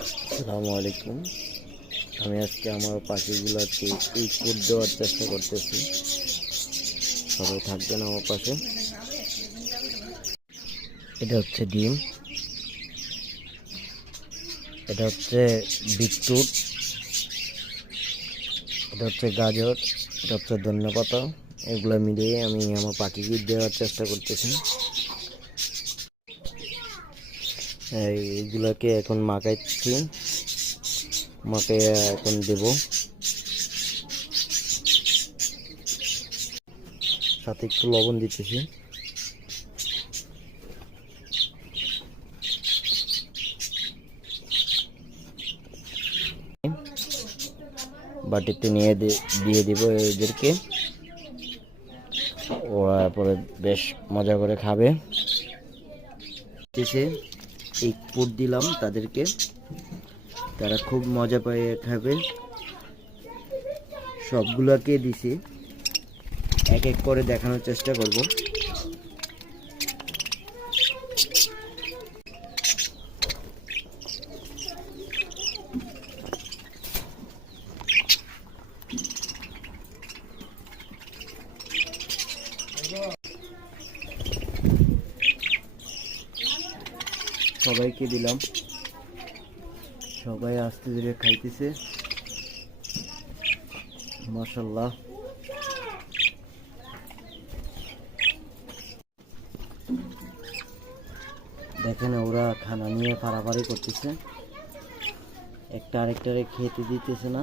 আসসালামু আলাইকুম। আমি আজকে আমার পাখিগুলোকে এই কোড দেওয়ার চেষ্টা করতেছি। সবাই থাকবেন আমার পাশে। এটা হচ্ছে ডিম, এটা হচ্ছে বিটরুট, এটা হচ্ছে গাজর, এটা হচ্ছে ধনেপাতা। এগুলো মিলিয়ে আমি আমার পাখিকে দেওয়ার চেষ্টা করতেছি। এইগুলাকে এখন মাখাচ্ছি, মাখিয়ে এখন দেব। সাথে একটু লবণ দিতেছি। বাটিতে নিয়ে দিয়ে দিব এদেরকে। ওরা পরে বেশ মজা করে খাবে। এই ফুড দিলাম তাদেরকে, তারা খুব মজা পেয়ে খাবে। সবগুলোকে দিছি, এক এক করে দেখানোর চেষ্টা করব। সবাইকে দিলাম, সবাই আস্তে ধীরে খাইতেছে। মাশাআল্লাহ। দেখেন ওরা খানা নিয়ে পারাপারি করতেছে, একটা আরেকটারে খেতে দিতেছে না।